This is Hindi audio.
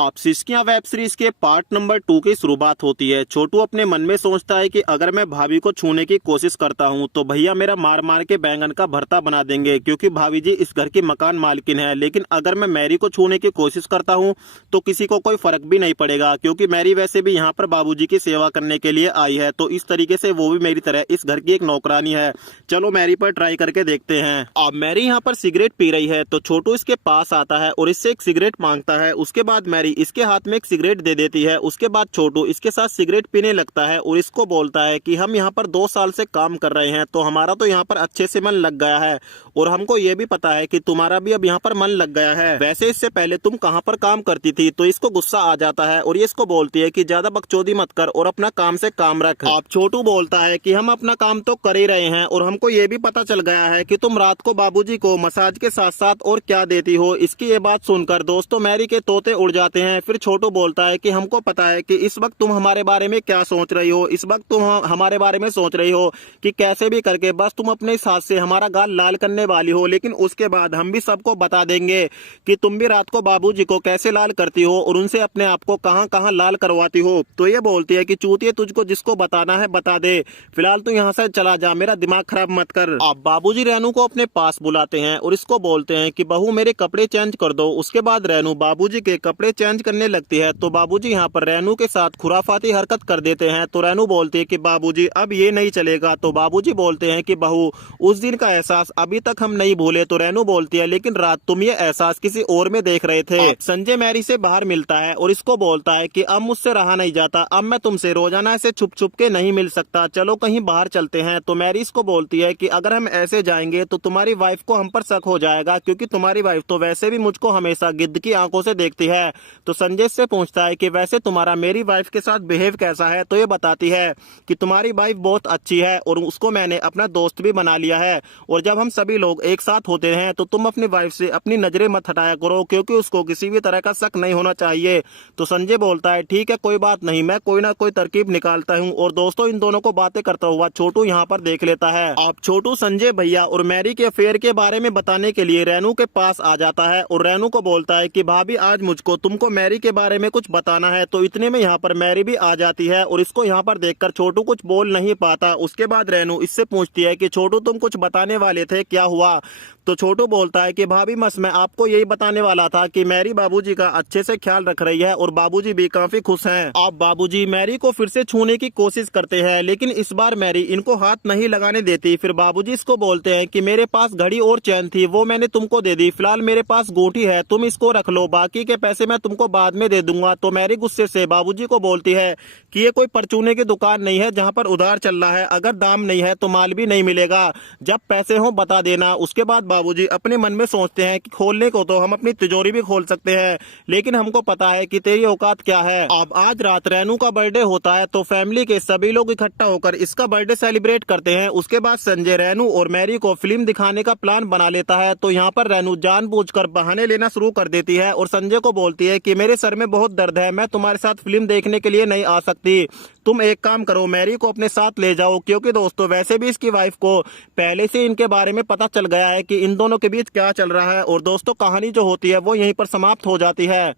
आप सिस्कियां वेब सीरीज के पार्ट नंबर 2 की शुरुआत होती है। छोटू अपने मन में सोचता है कि अगर मैं भाभी को छूने की कोशिश करता हूं तो भैया मेरा मार मार के बैंगन का भरता बना देंगे, क्योंकि भाभी जी इस घर की मकान मालकिन है। लेकिन अगर मैं मैरी को छूने की कोशिश करता हूं तो किसी को कोई फर्क भी नहीं पड़ेगा, क्योंकि मैरी वैसे भी यहाँ पर बाबूजी की सेवा करने के लिए आई है। तो इस तरीके से वो भी मेरी तरह इस घर की एक नौकरानी है। चलो मैरी पर ट्राई करके देखते हैं। अब मैरी यहाँ पर सिगरेट पी रही है तो छोटू इसके पास आता है और इससे एक सिगरेट मांगता है। उसके बाद मैरी इसके हाथ में एक सिगरेट दे देती है। उसके बाद छोटू इसके साथ सिगरेट पीने लगता है और इसको बोलता है कि हम यहाँ पर 2 साल से काम कर रहे हैं, तो हमारा तो यहाँ पर अच्छे से मन लग गया है और हमको ये भी पता है कि तुम्हारा भी अब यहाँ पर मन लग गया है। वैसे इससे पहले तुम कहाँ पर काम करती थी? तो इसको गुस्सा आ जाता है और ये इसको बोलती है कि ज्यादा बकचोदी मत कर और अपना काम से काम रख। अब छोटू बोलता है कि हम अपना काम तो कर ही रहे हैं और हमको ये भी पता चल गया है कि तुम रात को बाबूजी को मसाज के साथ साथ और क्या देती हो। इसकी ये बात सुनकर दोस्तों मैरी के तोते उड़ जाते हैं। फिर छोटू बोलता है कि हमको पता है कि इस वक्त तुम हमारे बारे में क्या सोच रही हो। इस वक्त तुम हमारे बारे में सोच रही हो कि कैसे भी करके बस तुम अपने इस हाथ से हमारा गाल लाल करने वाली हो, लेकिन उसके बाद हम भी सबको बता देंगे कि तुम भी रात को बाबूजी को कैसे लाल करती हो और उनसे अपने आप को कहां कहां लाल करवाती हो। तो ये बोलती है कि चूतिए, तुझको जिसको बताना है बता दे, फिलहाल तू यहाँ से चला जा, मेरा दिमाग खराब मत कर। अब बाबूजी रेनू को अपने पास बुलाते हैं और इसको बोलते हैं कि बहू मेरे कपड़े चेंज कर दो। उसके बाद रेनू बाबूजी के कपड़े चेंज करने लगती है तो बाबूजी यहाँ पर रेनू के साथ खुराफाती हरकत कर देते हैं। तो रेनू बोलती है कि बाबूजी अब ये नहीं चलेगा। तो बाबूजी बोलते हैं कि बहू उस दिन का एहसास अभी तक हम नहीं भूले। तो रेनू बोलती है लेकिन रात तुम ये एहसास किसी और में देख रहे थे। संजय मैरी से बाहर मिलता है और इसको बोलता है कि अब मुझसे रहा नहीं जाता, अब मैं तुमसे रोजाना ऐसे छुप छुप के नहीं मिल सकता, चलो कहीं बाहर चलते हैं। तो मैरी इसको बोलती है कि अगर हम ऐसे जाएंगे तो तुम्हारी वाइफ को हम पर शक हो जाएगा, क्योंकि तुम्हारी वाइफ तो वैसे भी मुझको हमेशा गिद्ध की आंखों से देखती है। तो संजय से पूछता है कि वैसे तुम्हारा मेरी वाइफ के साथ बिहेव कैसा है? तो ये बताती है कि तुम्हारी वाइफ बहुत अच्छी है और उसको मैंने अपना दोस्त भी बना लिया है, और जब हम सभी लोग एक साथ होते हैं तो तुम अपनी वाइफ से अपनी नजरें मत हटाया करो, क्योंकि उसको किसी भी तरह का शक नहीं होना चाहिए। तो संजय बोलता है ठीक है कोई बात नहीं, मैं कोई ना कोई तरकीब निकालता हूँ। और दोस्तों इन दोनों को बातें करता हुआ छोटू यहाँ पर देख लेता है। अब छोटू संजय भैया और मैरी के अफेयर के बारे में बताने के लिए रेनू के पास आ जाता है और रेनू को बोलता है कि भाभी आज मुझको तुमको मैरी के बारे में कुछ बताना है। तो इतने में यहाँ पर मैरी भी आ जाती है और इसको यहाँ पर देखकर छोटू कुछ बोल नहीं पाता। उसके बाद रेनू इससे पूछती है कि छोटू तुम कुछ बताने वाले थे, क्या हुआ? तो छोटू बोलता है कि भाभी बस मैं आपको यही बताने वाला था कि मैरी बाबूजी का अच्छे से ख्याल रख रही है और बाबूजी भी काफी खुश हैं। अब बाबूजी मैरी को फिर से छूने की कोशिश करते हैं, लेकिन इस बार मैरी इनको हाथ नहीं लगाने देती। फिर बाबूजी इसको बोलते हैं कि मेरे पास घड़ी और चैन थी, वो मैंने तुमको दे दी, फिलहाल मेरे पास गोटी है, तुम इसको रख लो, बाकी के पैसे मैं तुमको बाद में दे दूंगा। तो मैरी गुस्से से बाबूजी को बोलती है कि ये कोई परचूने की दुकान नहीं है जहाँ पर उधार चल रहा है, अगर दाम नहीं है तो माल भी नहीं मिलेगा, जब पैसे हो बता देना। उसके बाद बाबूजी अपने मन में सोचते हैं कि खोलने को तो हम अपनी तिजोरी भी खोल सकते हैं, लेकिन हमको पता है कि तेरी औकात क्या है। अब आज रात रेनू का बर्थडे होता है तो फैमिली के सभी लोग इकट्ठा होकर इसका बर्थडे सेलिब्रेट करते हैं। उसके बाद संजय रेनू और मैरी को फिल्म दिखाने का प्लान बना लेता है। तो यहाँ पर रेनू जानबूझकर बहाने लेना शुरू कर देती है और संजय को बोलती है कि मेरे सर में बहुत दर्द है, मैं तुम्हारे साथ फिल्म देखने के लिए नहीं आ सकती, तुम एक काम करो मैरी को अपने साथ ले जाओ, क्योंकि दोस्तों वैसे भी इसकी वाइफ को पहले से इनके बारे में पता चल गया है कि इन दोनों के बीच क्या चल रहा है। और दोस्तों कहानी जो होती है वो यहीं पर समाप्त हो जाती है।